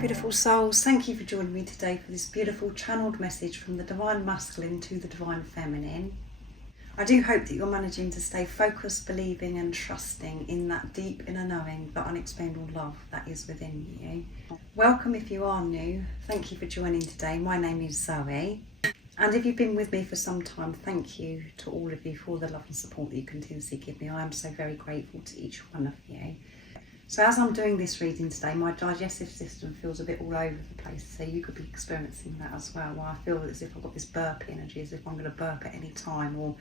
beautiful souls, thank you for joining me today for this beautiful channeled message from the Divine Masculine to the Divine Feminine. I do hope that you're managing to stay focused, believing and trusting in that deep inner knowing, the unexplainable love that is within you. Welcome if you are new, thank you for joining today. My name is Zoe, and if you've been with me for some time, thank you to all of you for the love and support that you continuously give me. I am so very grateful to each one of you. So as I'm doing this reading today, my digestive system feels a bit all over the place, so you could be experiencing that as well, where I feel as if I've got this burp energy, as if I'm going to burp at any time, or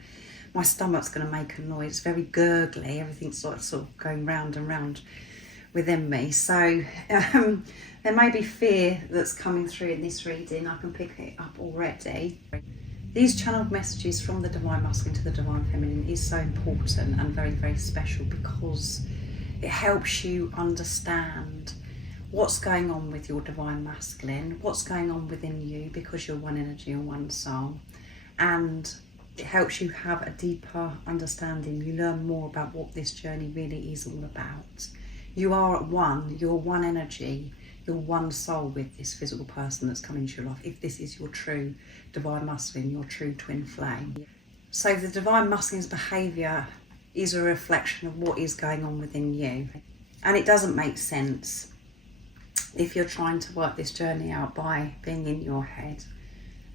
my stomach's going to make a noise. It's very gurgly, everything's sort of going round and round within me. So there may be fear that's coming through in this reading. I can pick it up already. These channeled messages from the Divine Masculine to the Divine Feminine is so important and very, very special, because it helps you understand what's going on with your Divine Masculine, what's going on within you, because you're one energy and one soul. And it helps you have a deeper understanding. You learn more about what this journey really is all about. You are at one, you're one energy, you're one soul with this physical person that's come into your life. If this is your true Divine Masculine, your true twin flame. So the Divine Masculine's behaviour is a reflection of what is going on within you. And it doesn't make sense if you're trying to work this journey out by being in your head.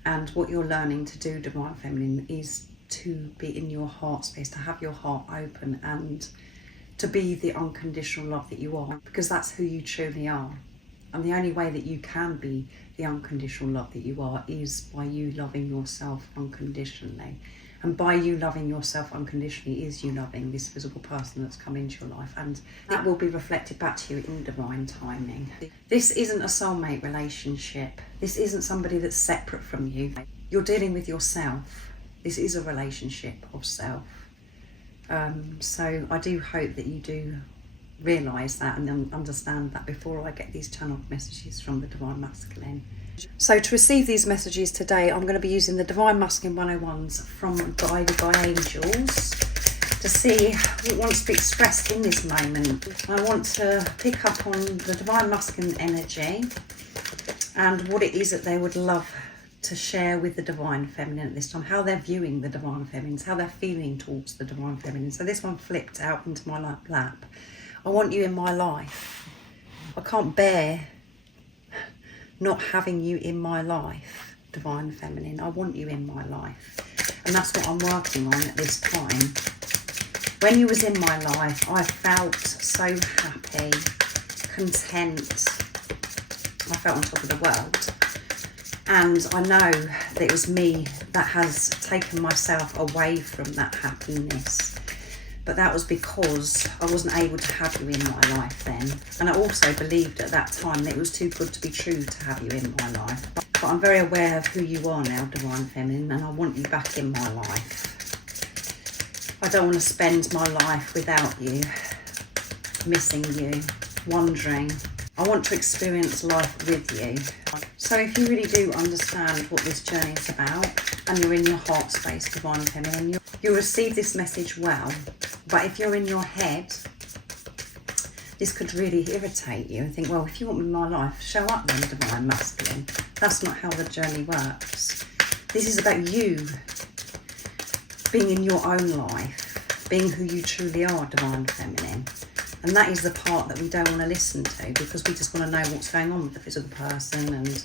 And what you're learning to do, Divine Feminine, is to be in your heart space, to have your heart open and to be the unconditional love that you are, because that's who you truly are. And the only way that you can be the unconditional love that you are is by you loving yourself unconditionally. And by you loving yourself unconditionally is you loving this physical person that's come into your life, and it will be reflected back to you in divine timing. This isn't a soulmate relationship. This isn't somebody that's separate from you. You're dealing with yourself. This is a relationship of self. So I do hope that you do realise that and understand that before I get these channeled messages from the Divine Masculine. So to receive these messages today, I'm going to be using the Divine Masculine 101s from Guided by Angels to see what wants to be expressed in this moment. I want to pick up on the Divine Masculine energy and what it is that they would love to share with the Divine Feminine at this time, how they're viewing the Divine Feminine, how they're feeling towards the Divine Feminine. So this one flipped out into my lap. I want you in my life. I can't bear not having you in my life, Divine Feminine. I want you in my life. And that's what I'm working on at this time. When you was in my life, I felt so happy, content. I felt on top of the world. And I know that it was me that has taken myself away from that happiness. But that was because I wasn't able to have you in my life then. And I also believed at that time that it was too good to be true to have you in my life. But I'm very aware of who you are now, Divine Feminine, and I want you back in my life. I don't want to spend my life without you, missing you, wondering. I want to experience life with you. So if you really do understand what this journey is about, and you're in your heart space, Divine Feminine, you'll receive this message well. But if you're in your head, this could really irritate you and think, well, if you want me in my life, show up then, Divine Masculine. That's not how the journey works. This is about you being in your own life, being who you truly are, Divine Feminine. And that is the part that we don't want to listen to, because we just want to know what's going on with the physical person, and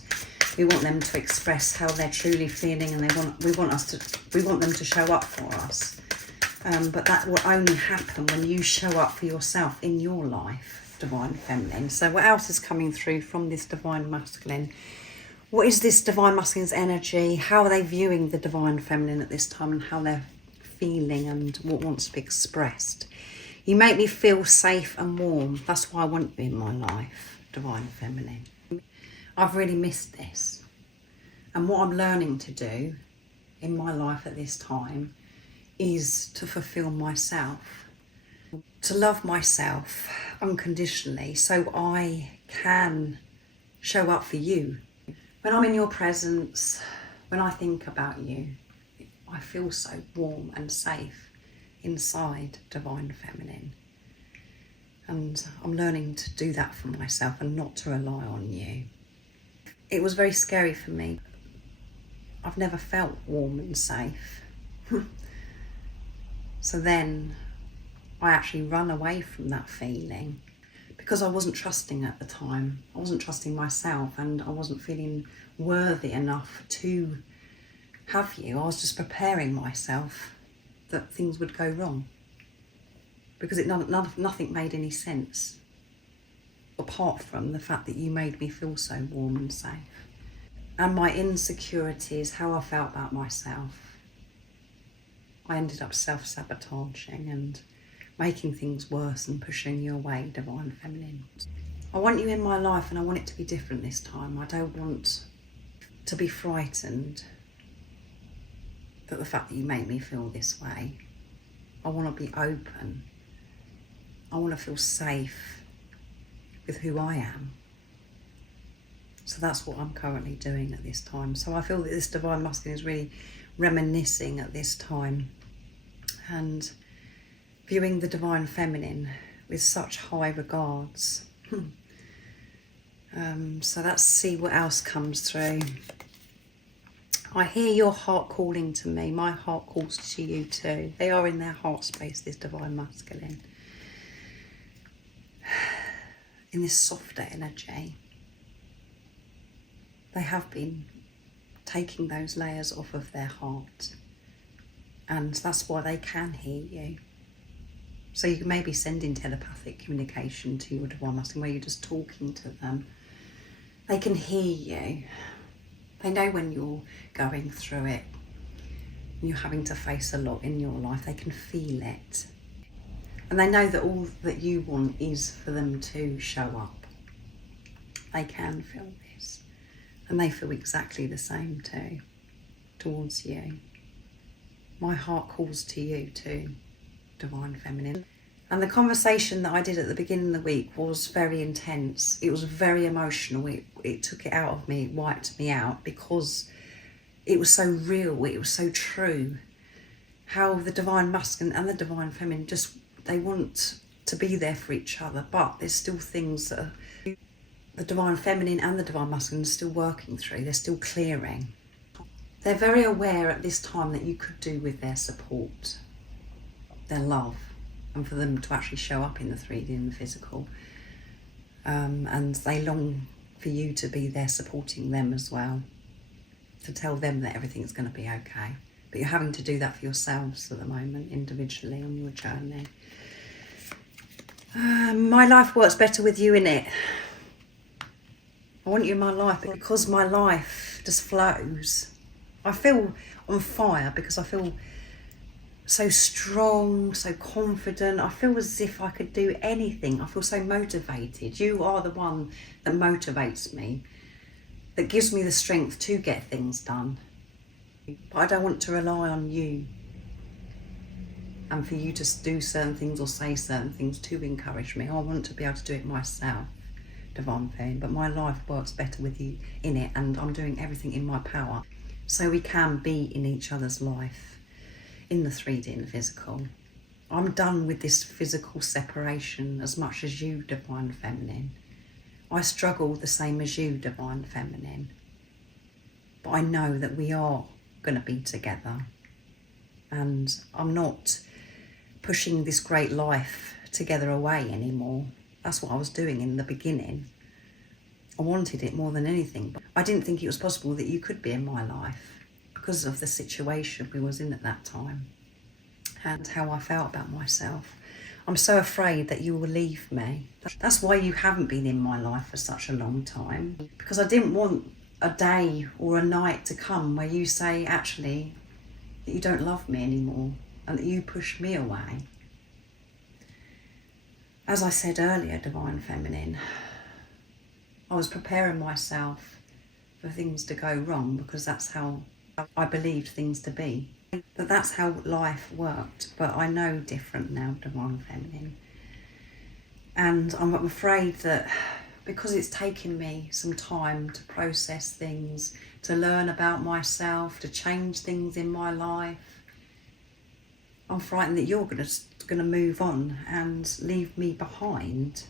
we want them to express how they're truly feeling, and we want them to show up for us. But that will only happen when you show up for yourself in your life, Divine Feminine. So what else is coming through from this Divine Masculine? What is this Divine Masculine's energy? How are they viewing the Divine Feminine at this time, and how they're feeling and what wants to be expressed? You make me feel safe and warm. That's why I want you in my life, Divine Feminine. I've really missed this. And what I'm learning to do in my life at this time is to fulfill myself, to love myself unconditionally, so I can show up for you. When I'm in your presence, when I think about you, I feel so warm and safe inside, Divine Feminine. And I'm learning to do that for myself and not to rely on you. It was very scary for me. I've never felt warm and safe. So then I actually run away from that feeling because I wasn't trusting at the time. I wasn't trusting myself, and I wasn't feeling worthy enough to have you. I was just preparing myself that things would go wrong because nothing made any sense apart from the fact that you made me feel so warm and safe. And my insecurities, how I felt about myself, I ended up self-sabotaging and making things worse and pushing you away, Divine Feminine. I want you in my life, and I want it to be different this time. I don't want to be frightened at the fact that you make me feel this way. I want to be open. I want to feel safe with who I am. So that's what I'm currently doing at this time. So I feel that this Divine Masculine is really reminiscing at this time and viewing the Divine Feminine with such high regards. So let's see what else comes through. I hear your heart calling to me. My heart calls to you too. They are in their heart space, this Divine Masculine. In this softer energy. They have been taking those layers off of their heart. And that's why they can hear you. So you may be sending telepathic communication to your Divine Masculine where you're just talking to them. They can hear you. They know when you're going through it, you're having to face a lot in your life. They can feel it. And they know that all that you want is for them to show up. They can feel this. And they feel exactly the same too, towards you. My heart calls to you too, Divine Feminine. And the conversation that I did at the beginning of the week was very intense. It was very emotional. It took it out of me, it wiped me out because it was so real, it was so true. How the Divine Masculine and the Divine Feminine they want to be there for each other, but there's still things that the Divine Feminine and the Divine Masculine are still working through, they're still clearing. They're very aware at this time that you could do with their support, their love, and for them to actually show up in the 3D and the physical. And they long for you to be there supporting them as well, to tell them that everything's going to be okay. But you're having to do that for yourselves at the moment, individually on your journey. My life works better with you in it. I want you in my life because my life just flows. I feel on fire because I feel so strong, so confident. I feel as if I could do anything. I feel so motivated. You are the one that motivates me, that gives me the strength to get things done. But I don't want to rely on you and for you to do certain things or say certain things to encourage me. I want to be able to do it myself, Divine Feminine. But my life works better with you in it, and I'm doing everything in my power so we can be in each other's life, in the 3D and the physical. I'm done with this physical separation as much as you, Divine Feminine. I struggle the same as you, Divine Feminine. But I know that we are going to be together. And I'm not pushing this great life together away anymore. That's what I was doing in the beginning. I wanted it more than anything. But I didn't think it was possible that you could be in my life because of the situation we was in at that time and how I felt about myself. I'm so afraid that you will leave me. That's why you haven't been in my life for such a long time, because I didn't want a day or a night to come where you say actually that you don't love me anymore and that you push me away. As I said earlier, Divine Feminine, I was preparing myself for things to go wrong because that's how I believed things to be. That's how life worked, but I know different now, Divine Feminine. And I'm afraid that because it's taken me some time to process things, to learn about myself, to change things in my life, I'm frightened that you're going to going to move on and leave me behind,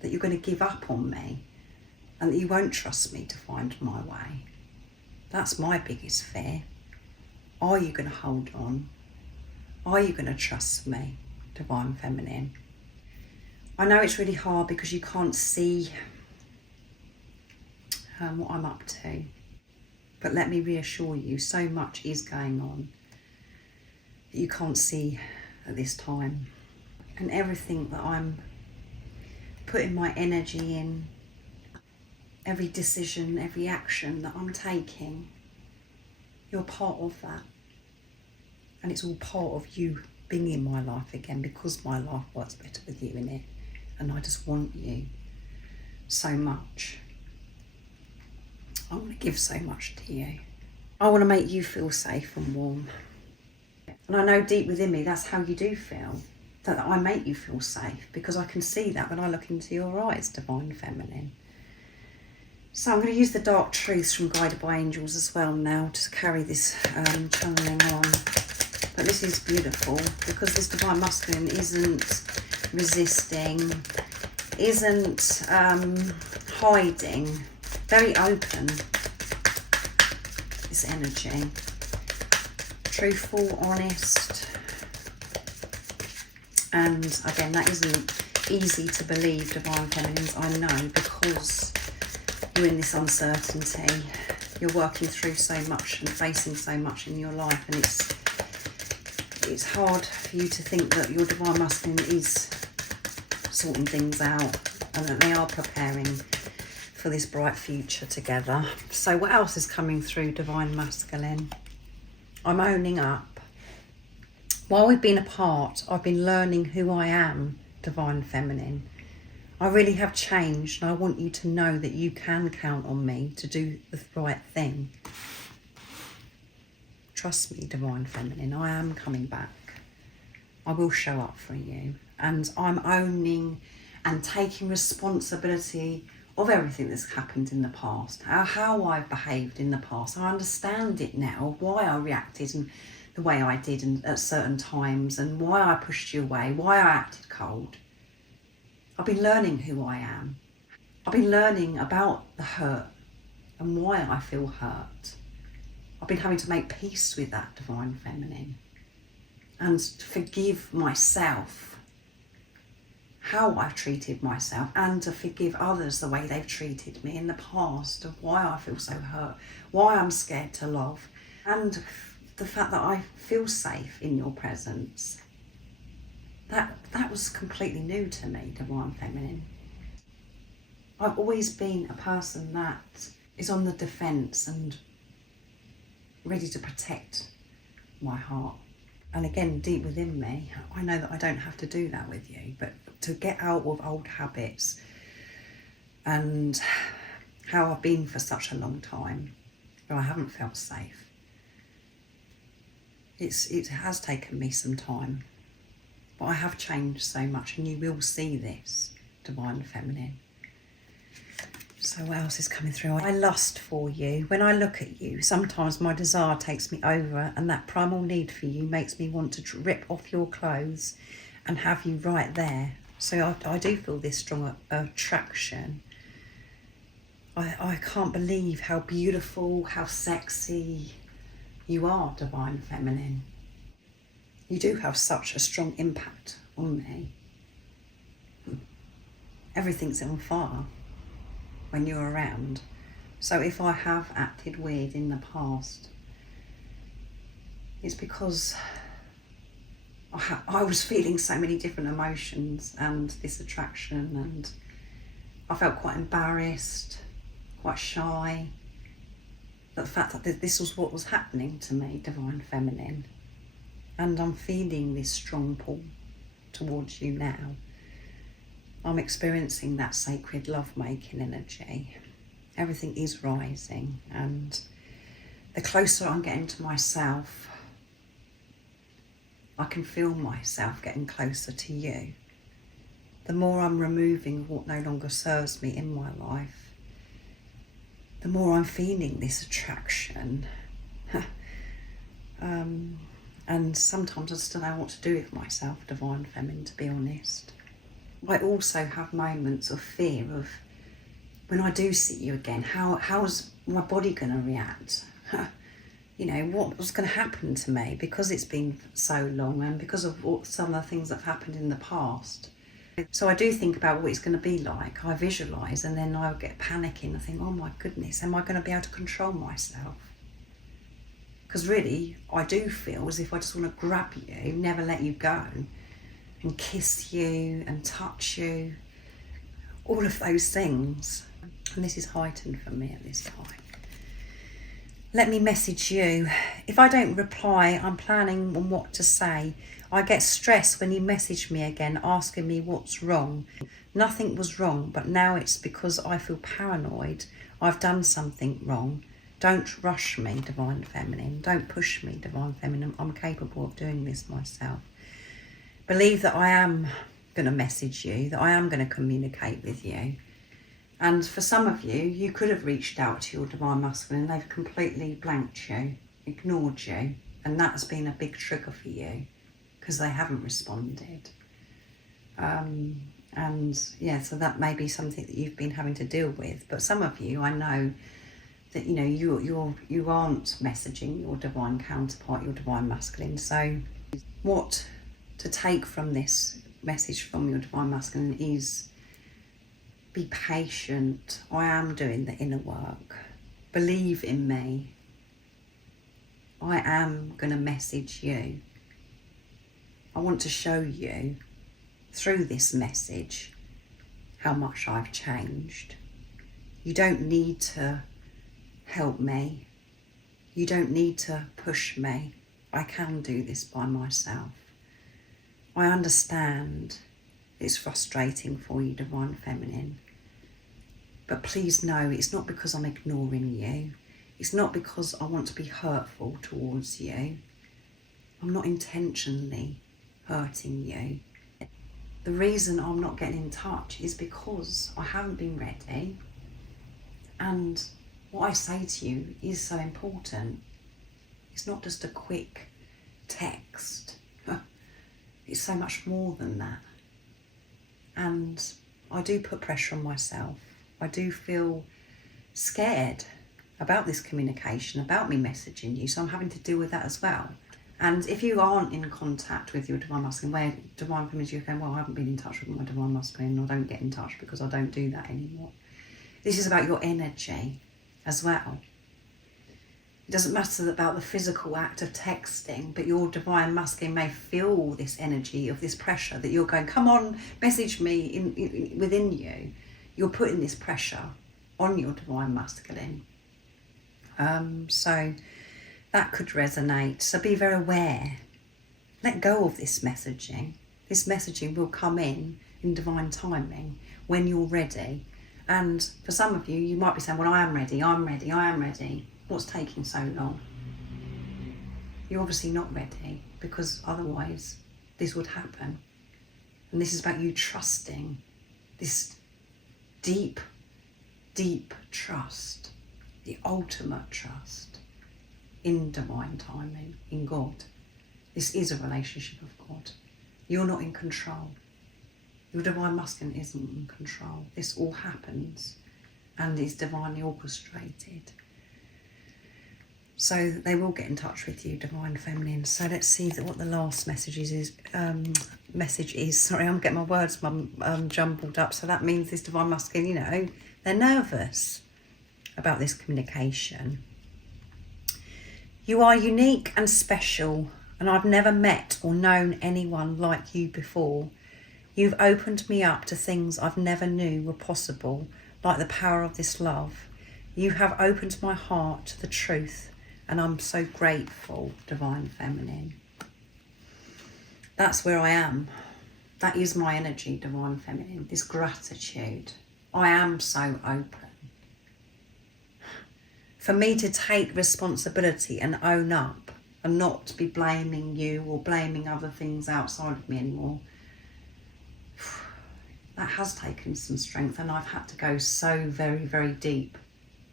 that you're going to give up on me and that you won't trust me to find my way. That's my biggest fear. Are you going to hold on? Are you going to trust me, Divine Feminine? I know it's really hard because you can't see what I'm up to. But let me reassure you, so much is going on that you can't see at this time. And everything that I'm putting my energy in, every decision, every action that I'm taking, you're part of that. And it's all part of you being in my life again, because my life works better with you in it. And I just want you so much. I want to give so much to you. I want to make you feel safe and warm. And I know deep within me that's how you do feel, that I make you feel safe, because I can see that when I look into your eyes, Divine Feminine. So I'm going to use the dark truths from Guided by Angels as well now to carry this channeling on. But this is beautiful because this Divine Masculine isn't resisting, isn't hiding, very open, this energy. Truthful, honest. And again, that isn't easy to believe, Divine Feminines, I know, because you're in this uncertainty. You're working through so much and facing so much in your life, and it's hard for you to think that your Divine Masculine is sorting things out and that they are preparing for this bright future together. So what else is coming through, Divine Masculine? I'm owning up. While we've been apart, I've been learning who I am, Divine Feminine. I really have changed, and I want you to know that you can count on me to do the right thing. Trust me, Divine Feminine, I am coming back. I will show up for you. And I'm owning and taking responsibility of everything that's happened in the past, how I've behaved in the past. I understand it now, why I reacted and the way I did at certain times, and why I pushed you away, why I acted cold. I've been learning who I am. I've been learning about the hurt and why I feel hurt. I've been having to make peace with that, Divine Feminine, and to forgive myself, how I've treated myself, and to forgive others the way they've treated me in the past, of why I feel so hurt, why I'm scared to love, and the fact that I feel safe in your presence. That was completely new to me, Divine Feminine. I've always been a person that is on the defence and ready to protect my heart. And again, deep within me, I know that I don't have to do that with you, but to get out of old habits and how I've been for such a long time, where I haven't felt safe. It has taken me some time, but I have changed so much, and you will see this, Divine Feminine. So what else is coming through? I lust for you. When I look at you, sometimes my desire takes me over, and that primal need for you makes me want to rip off your clothes and have you right there. So I do feel this strong attraction. I can't believe how beautiful, how sexy you are, Divine Feminine. You do have such a strong impact on me. Everything's on fire when you're around. So if I have acted weird in the past, it's because I was feeling so many different emotions and this attraction, and I felt quite embarrassed, quite shy. But the fact that this was what was happening to me, Divine Feminine, and I'm feeling this strong pull towards you now. I'm experiencing that sacred love-making energy. Everything is rising, and the closer I'm getting to myself, I can feel myself getting closer to you. The more I'm removing what no longer serves me in my life, the more I'm feeling this attraction. And sometimes I just don't know what to do with myself, Divine Feminine, to be honest. I also have moments of fear of, when I do see you again, how's my body going to react? You know, what's going to happen to me, because it's been so long and because of some of the things that have happened in the past. So I do think about what it's going to be like. I visualise, and then I get panicking. I think, oh my goodness, am I going to be able to control myself? Because really, I do feel as if I just want to grab you, never let you go, and kiss you and touch you, all of those things. And this is heightened for me at this time. Let me message you. If I don't reply, I'm planning on what to say. I get stressed when you message me again, asking me what's wrong. Nothing was wrong, but now it's because I feel paranoid. I've done something wrong. Don't rush me, Divine Feminine. Don't push me, Divine Feminine. I'm capable of doing this myself. Believe that I am going to message you, that I am going to communicate with you. And for some of you, you could have reached out to your Divine Masculine. They've completely blanked you, ignored you. And that's been a big trigger for you because they haven't responded. And yeah, so that may be something that you've been having to deal with. But some of you, I know that, you know, you aren't messaging your divine counterpart, your Divine Masculine. So what to take from this message from your Divine Masculine is, be patient. I am doing the inner work. Believe in me. I am going to message you. I want to show you through this message how much I've changed. You don't need to help me. You don't need to push me. I can do this by myself. I understand it's frustrating for you, Divine Feminine. But please know, it's not because I'm ignoring you. It's not because I want to be hurtful towards you. I'm not intentionally hurting you. The reason I'm not getting in touch is because I haven't been ready. And what I say to you is so important. It's not just a quick text. It's so much more than that. And I do put pressure on myself. I do feel scared about this communication, about me messaging you, so I'm having to deal with that as well. And if you aren't in contact with your Divine Masculine, where Divine Feminine, you're going, well, I haven't been in touch with my Divine Masculine, or don't get in touch because I don't do that anymore. This is about your energy as well. It doesn't matter about the physical act of texting, but your Divine Masculine may feel this energy of this pressure that you're going, come on, message me within you. You're putting this pressure on your Divine Masculine. So that could resonate. So be very aware. Let go of this messaging. This messaging will come in divine timing when you're ready. And for some of you, you might be saying, well, I am ready, I'm ready, I am ready. What's taking so long? You're obviously not ready, because otherwise this would happen. And this is about you trusting this deep, deep trust, the ultimate trust in divine timing, in God. This is a relationship of God. You're not in control. Your Divine Masculine isn't in control. This all happens and is divinely orchestrated. So they will get in touch with you, Divine Feminine. So let's see what the last message is. Sorry, I'm getting my words jumbled up. So that means this Divine Masculine, you know, they're nervous about this communication. You are unique and special, and I've never met or known anyone like you before. You've opened me up to things I've never knew were possible, like the power of this love. You have opened my heart to the truth, and I'm so grateful, Divine Feminine. That's where I am. That is my energy, Divine Feminine, this gratitude. I am so open. For me to take responsibility and own up and not be blaming you or blaming other things outside of me anymore, that has taken some strength, and I've had to go so very, very deep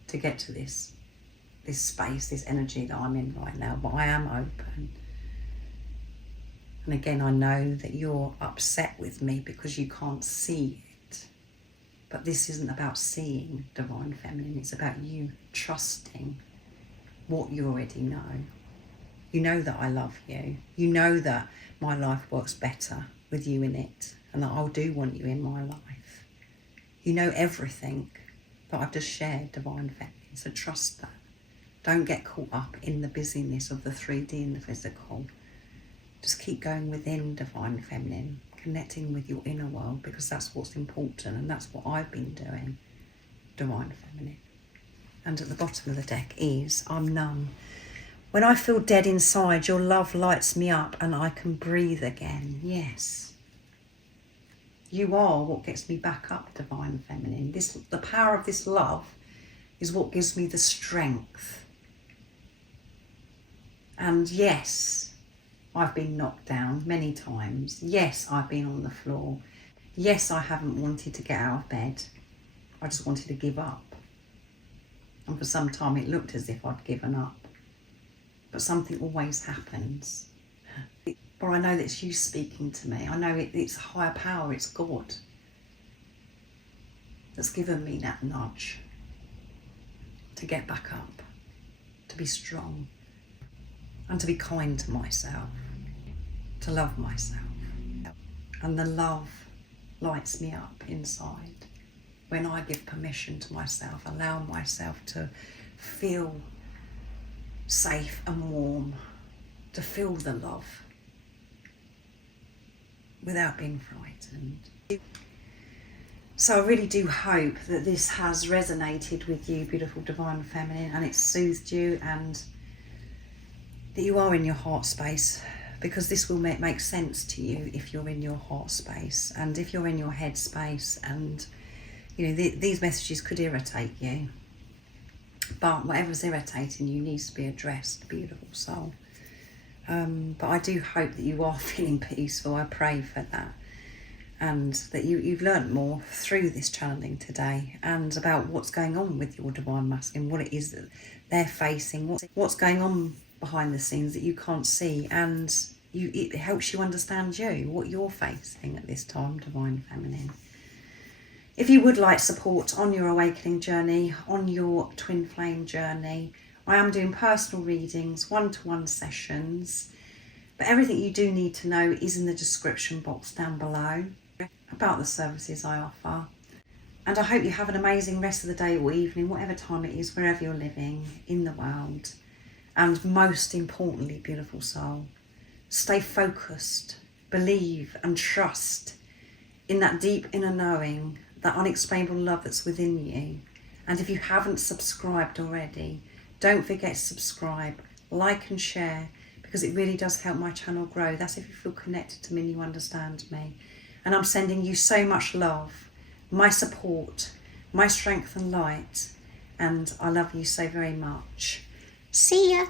to get to this space, this energy that I'm in right now. But I am open. And again, I know that you're upset with me because you can't see it. But this isn't about seeing, Divine Feminine. It's about you trusting what you already know. You know that I love you. You know that my life works better with you in it, and that I do want you in my life. You know everything that I've just shared, Divine Feminine. So trust that. Don't get caught up in the busyness of the 3D and the physical. Just keep going within, Divine Feminine, connecting with your inner world, because that's what's important, and that's what I've been doing, Divine Feminine. And at the bottom of the deck is, I'm numb. When I feel dead inside, your love lights me up and I can breathe again. Yes. You are what gets me back up, Divine Feminine. The power of this love is what gives me the strength. And yes, I've been knocked down many times. Yes, I've been on the floor. Yes, I haven't wanted to get out of bed. I just wanted to give up. And for some time it looked as if I'd given up. But something always happens. But I know that it's you speaking to me. I know it's higher power, it's God that's given me that nudge to get back up, to be strong, and to be kind to myself, to love myself. And the love lights me up inside when I give permission to myself, allow myself to feel safe and warm, to feel the love without being frightened. So I really do hope that this has resonated with you, beautiful Divine Feminine, and it's soothed you, and that you are in your heart space, because this will make sense to you if you're in your heart space. And if you're in your head space, and you know, these messages could irritate you, but whatever's irritating you needs to be addressed, beautiful soul. But I do hope that you are feeling peaceful. I pray for that. And that you've learnt more through this channeling today, and about what's going on with your Divine Masculine, what it is that they're facing, what's going on behind the scenes that you can't see, and it helps you understand you, what you're facing at this time, Divine Feminine. If you would like support on your awakening journey, on your twin flame journey, I am doing personal readings, one-to-one sessions, but everything you do need to know is in the description box down below about the services I offer. And I hope you have an amazing rest of the day or evening, whatever time it is, wherever you're living in the world. And most importantly, beautiful soul, stay focused, believe and trust in that deep inner knowing, that unexplainable love that's within you. And if you haven't subscribed already, don't forget to subscribe, like and share, because it really does help my channel grow. That's if you feel connected to me and you understand me. And I'm sending you so much love, my support, my strength and light, and I love you so very much. See ya.